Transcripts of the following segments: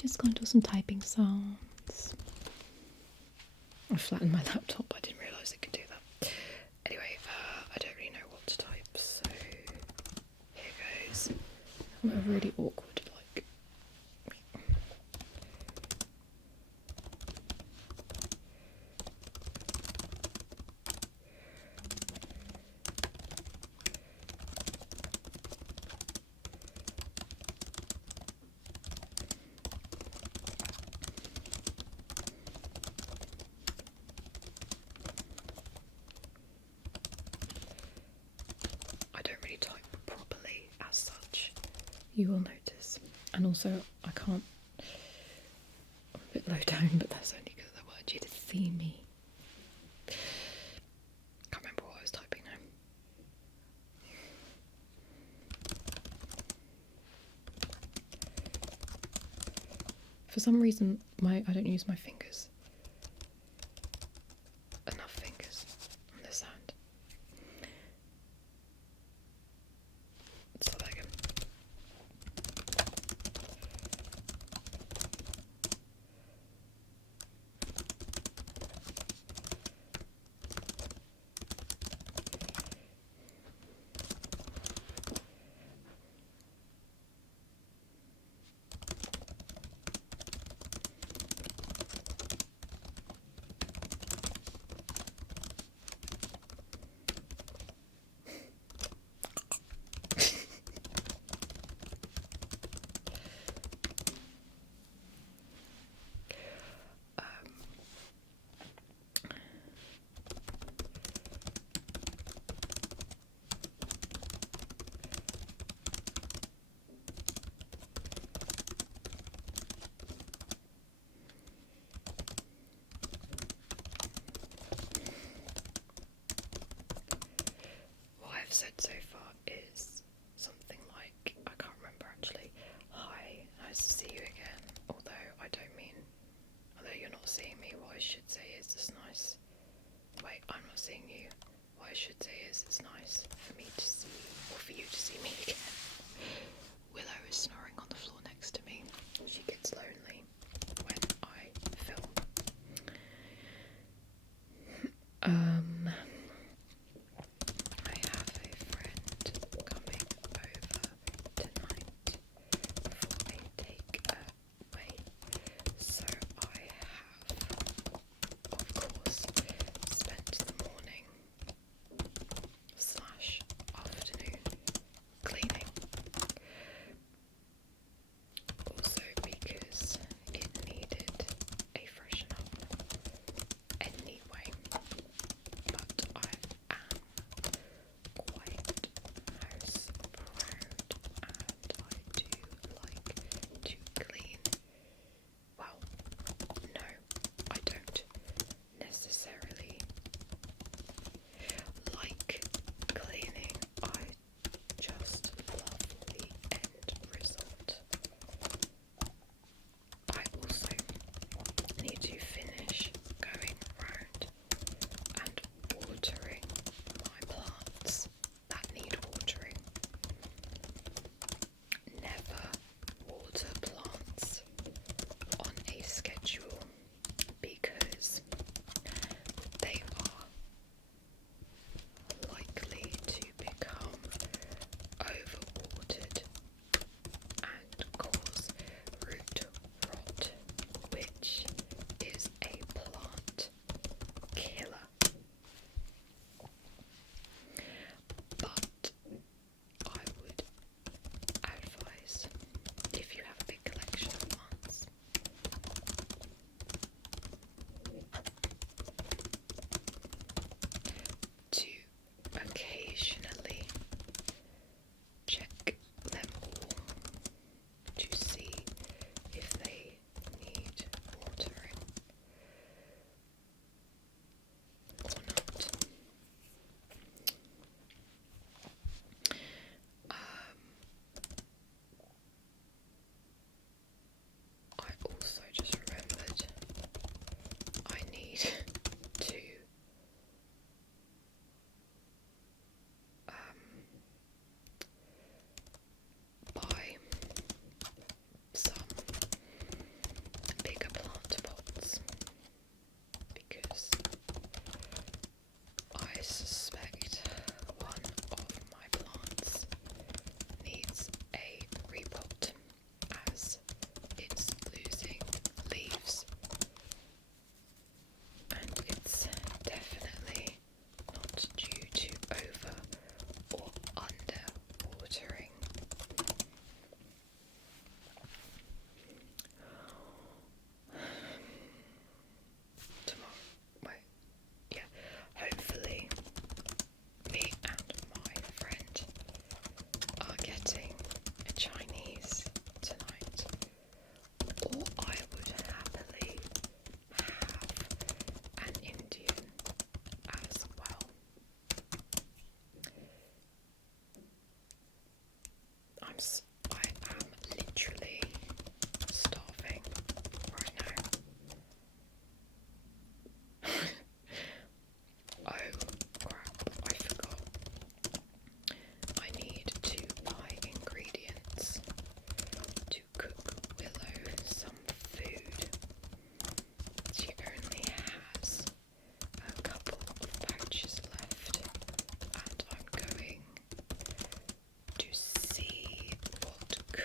Just going to do some typing sounds. I flattened my laptop, I didn't realise it could do that. Anyway, I don't really know what to type, so here goes. I'm a really awkward, like. I don't really type properly as such, you will notice. And also, I can't. I'm a bit low down, but that's only because I wanted you to see me. Can't remember what I was typing now. For some reason, I don't use my fingers. Enough fingers on this hand. So there you go. What I've said so far is something like, I can't remember actually. Hi, nice to see you again. Although I don't mean, although you're not seeing me, what I should say is it's nice. Wait, I'm not seeing you. What I should say is it's nice for me to see, or for you to see me again. Willow is snoring on the floor next to me. She gets lonely when I film. I have a friend coming over tonight for a takeaway, so I have, of course, spent the morning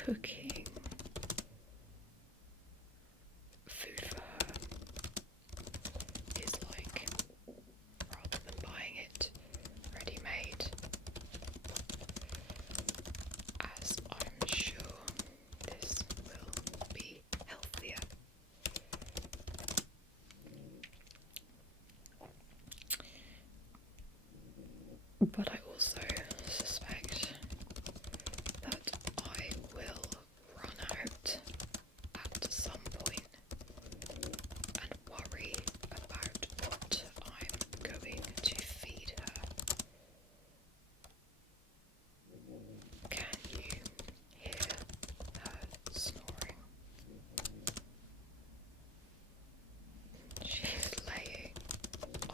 cooking food for her is like, rather than buying it ready made, as I'm sure this will be healthier. But I also suspect that I will run out at some point and worry about what I'm going to feed her. Can you hear her snoring? She's laying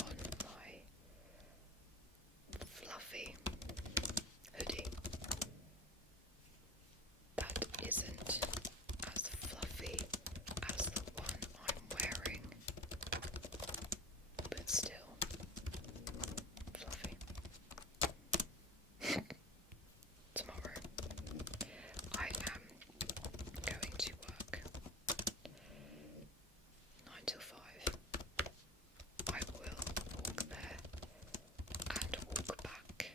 on my fluffy hoodie that isn't as fluffy as the one I'm wearing, but still fluffy. Tomorrow I am going to work 9 till 5. I will walk there and walk back.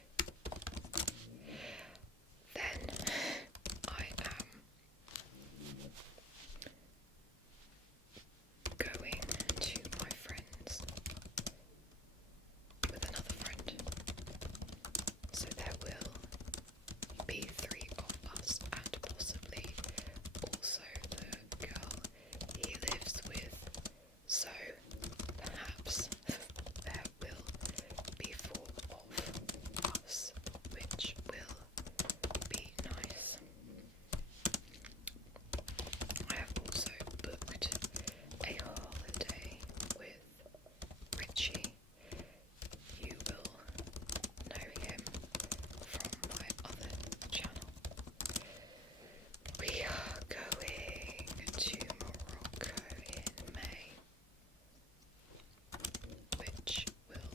Then I am going to my friend's with another friend. So there will be 3 of us and possibly also the girl he lives with. So perhaps there will be 4 of us, which will be nice. I have also booked a holiday with Richie. You will know him from my other channel. We are going to Morocco in May, which will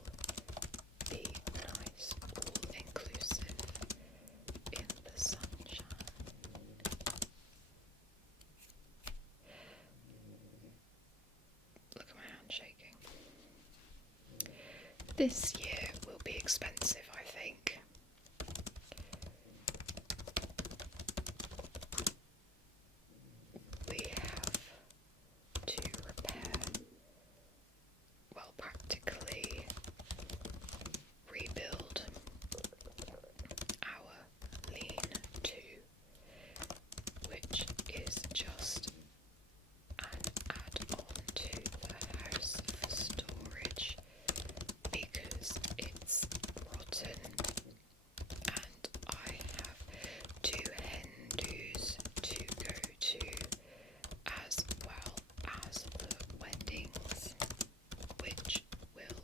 be nice, all inclusive in the sunshine. Look at my hand shaking. This year will be expensive, I think. We have to repair, well, practically rebuild our lean-to, which is just an add-on to the house for storage because it's rotten, and I have 2 hen-dos to go to, as well as the weddings, which will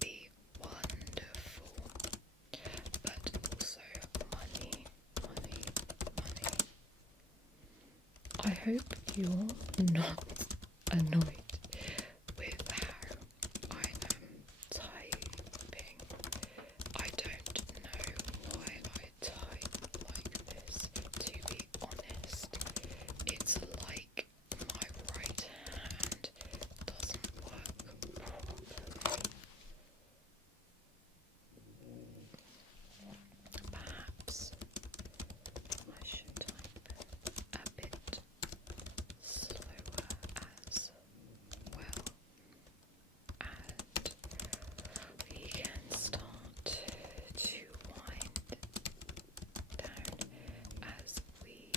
be wonderful, but also money, money, money. I hope you're not annoyed with how I am typing. I don't know why I type like this, to be honest. It's like my right hand doesn't work properly. Perhaps I should type a bit slower as well, and we can start to wind down as we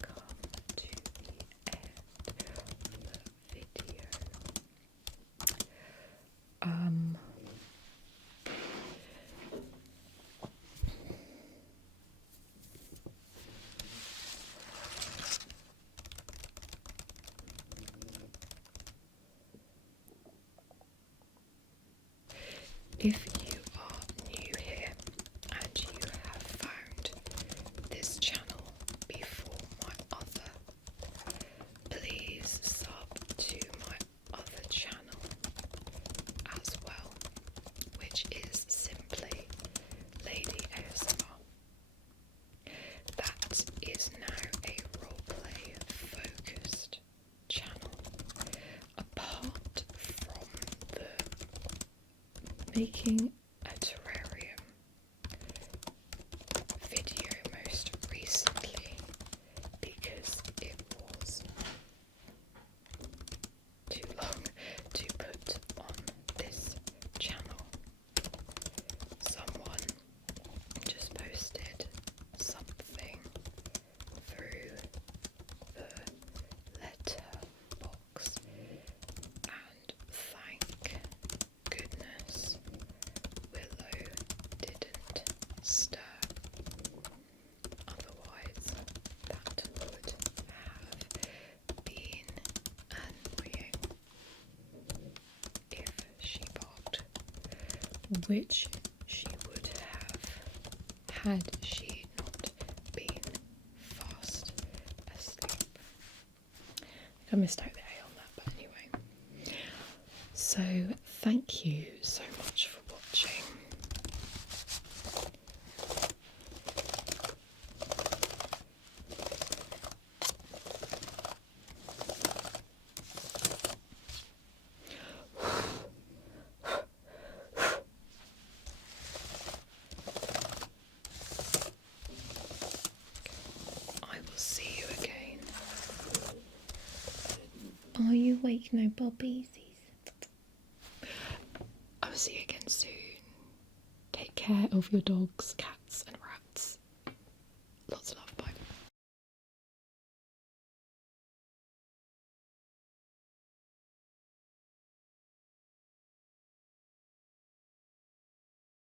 come to the end of the video. If you are new here and you have found this channel before my other, please sub to my other channel as well, which is simply Lady ASMR. That is now a making a terrarium video most recently because it was too long to put on this channel. Someone just posted something through the letterbox, and thank goodness Willow didn't stir. Otherwise, that would have been annoying if she barked, which she would have had she not been fast asleep. I missed out the A on that, but anyway. So, thank you so much for watching. I will see you again. Are you awake now, Bobbies? I will see you again soon. Take care of your dogs, cats.